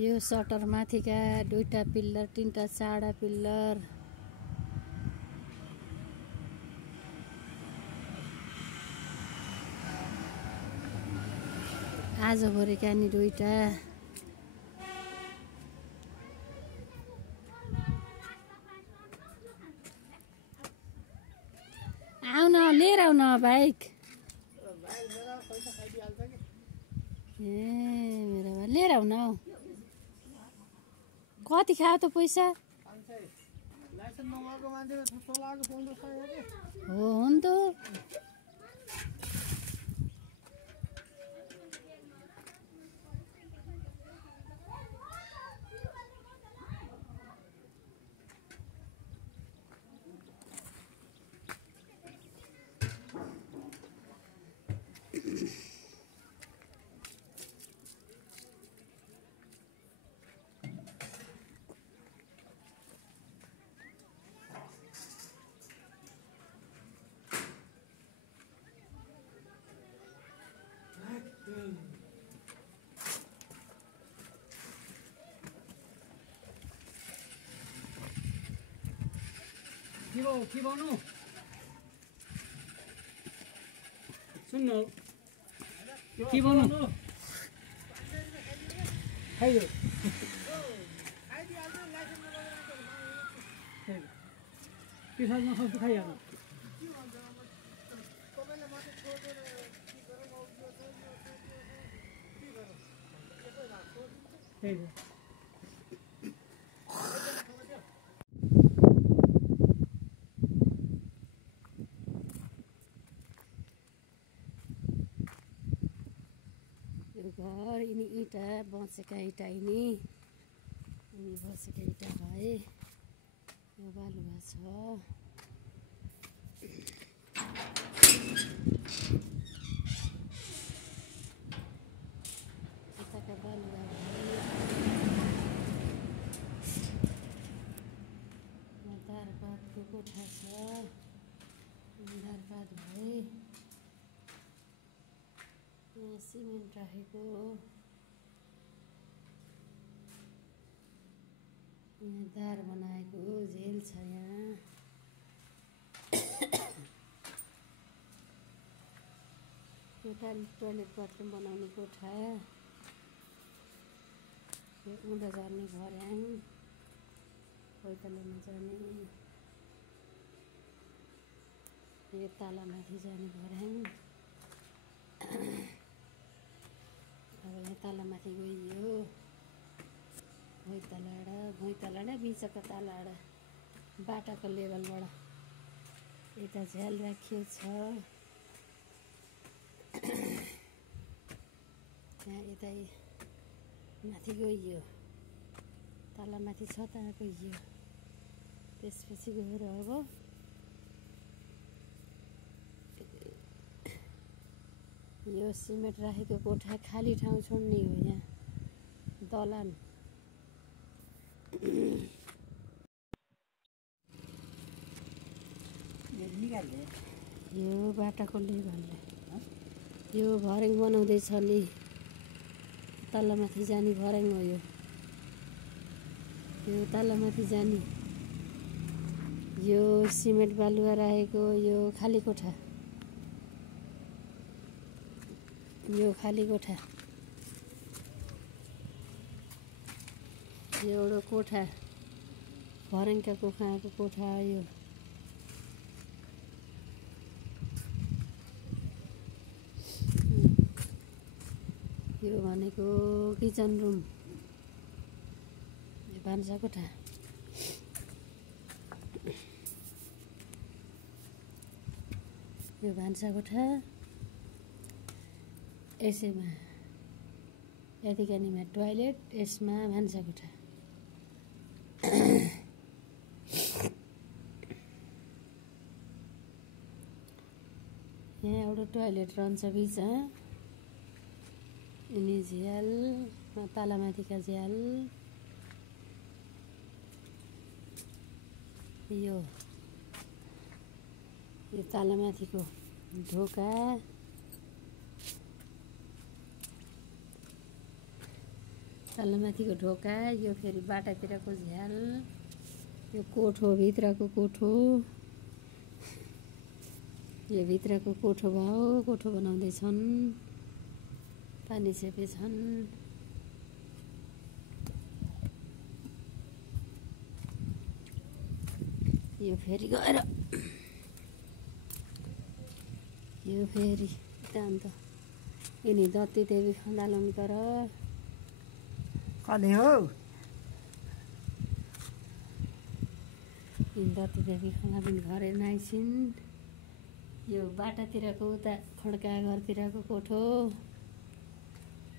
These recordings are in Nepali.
यो सटर माथिका दुईटा पिल्लर तीनटा चारवटा पिल्लर आज भरेका नि दुईटा आउन लिएर आउन बाइक मेरो लिएर आउन कति खायो त पैसा हो नि त के भन्नु सुन्नु के भन्नु खाइयो पिसाजमा सस्तो खाइहाल्नु त्यही हो घर यिनी इँटा बसेका इँटा यिनी बसेका इँटा भए यो बालुवा छ यताका बालुवा भए धारपातको कोठा छ धारपात भए यहाँ सिमेन्ट राखेको यहाँ दार बनाएको झेल छ यहाँ टोयलेट बाथरुम बनाउने कोठा यो उँधो झर्ने घर्याङ पैतालामा जाने यो तालामाथि जाने घर्याङ अब यहाँ तालामाथि गइयो भुइँतलाडा बिचका तालाडा बाटाको लेभलबाट यता झ्याल राखिएको छ यहाँ यता माथि गइयो तालामाथि छ त गइयो त्यसपछि गएर अब यो सिमेन्ट राखेको कोठा खाली ठाउँ छोड्ने हो यहाँ दलान यो बाटाको लेभलले यो भर्याङ बनाउँदैछ नि तल्लामाथि जाने भर्याङ हो यो तल्लामाथि जाने यो सिमेन्ट बालुवा राखेको यो खाली कोठा यो खाली कोठा यो एउटा कोठा भर्याङका कोखाको कोठा यो भनेको किचन रुम यो भान्सा कोठा यो भान्सा कोठा यसैमा यतिकानिमा टोयलेट यसमा भान्सा कोठा यहाँ एउटा टोयलेट रहन्छ बिचमा यिनी झ्याल तालामाथिका झ्याल यो तालामाथिको ढोका तल्लोमाथिको ढोका, यो फेरि बाटातिरको झ्याल, यो कोठो, भित्रको कोठो, यो भित्रको कोठो भयो, कोठो बनाउँदैछन्, पानी छेपेछन्। यो फेरि गएर यो फेरि अन्त यिनी दत्ती देवी खँदालुङ तर कले हो यिनी दत्ती देवी खँदालुङ घरे नाइसिन्। यो बाटातिरको उता खड्का घरतिरको कोठो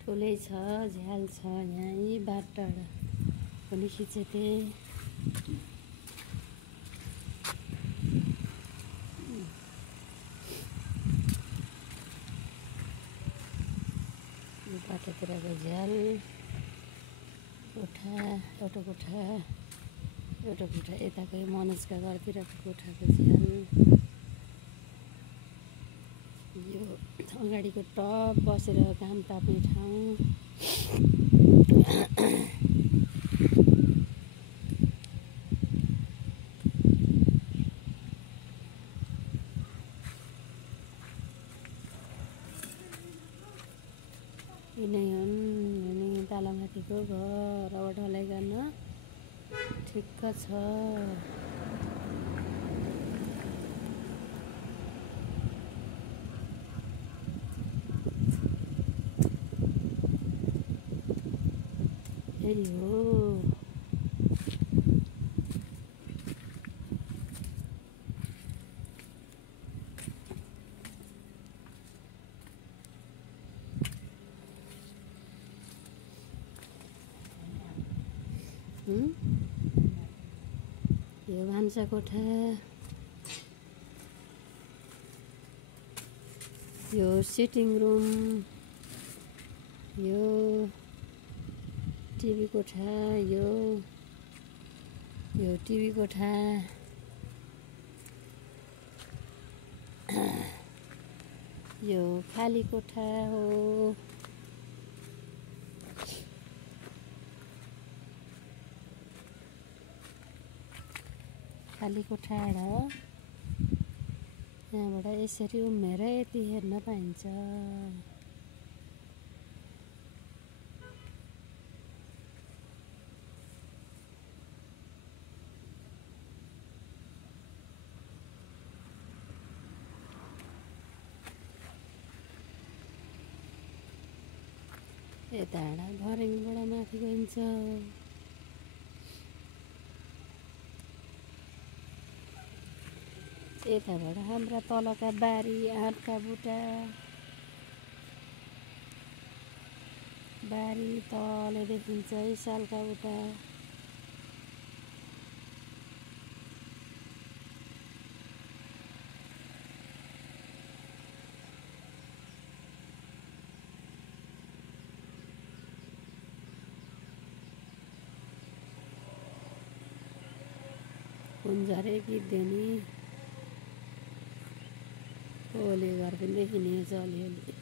ठुलै छ, झ्याल छ, यहीँ बाटबाट पनि खिचेथे। बाटातिरको झ्याल, कोठा, एउटा कोठा, एउटा कोठा, यताको मनोजका घरतिरको कोठाको झ्याल, यो अगाडिको टप बसेर काम ताप्ने ठाउँ, यिनै हुन्। यिनै तलमाथिको घर, अब ढलाइ गर्न ठिक्क छ। फेरि हो यो भान्सा कोठा, यो सिटिङ रुम, यो टिभी कोठा, यो टिभी कोठा, यो खाली कोठा हो। खाली कोठाबाट यहाँबाट यसरी उम्मेर यति हेर्न पाइन्छ। यताबाट भर्याङबाट माथि गइन्छ। यताबाट हाम्रा तलका बारी, आँपका बुटा, बारी तल देखिन्छ, सालका बुटा। कुन्जरे गिद्धेनी ओले घर पनि देखिने छ अलिअलि।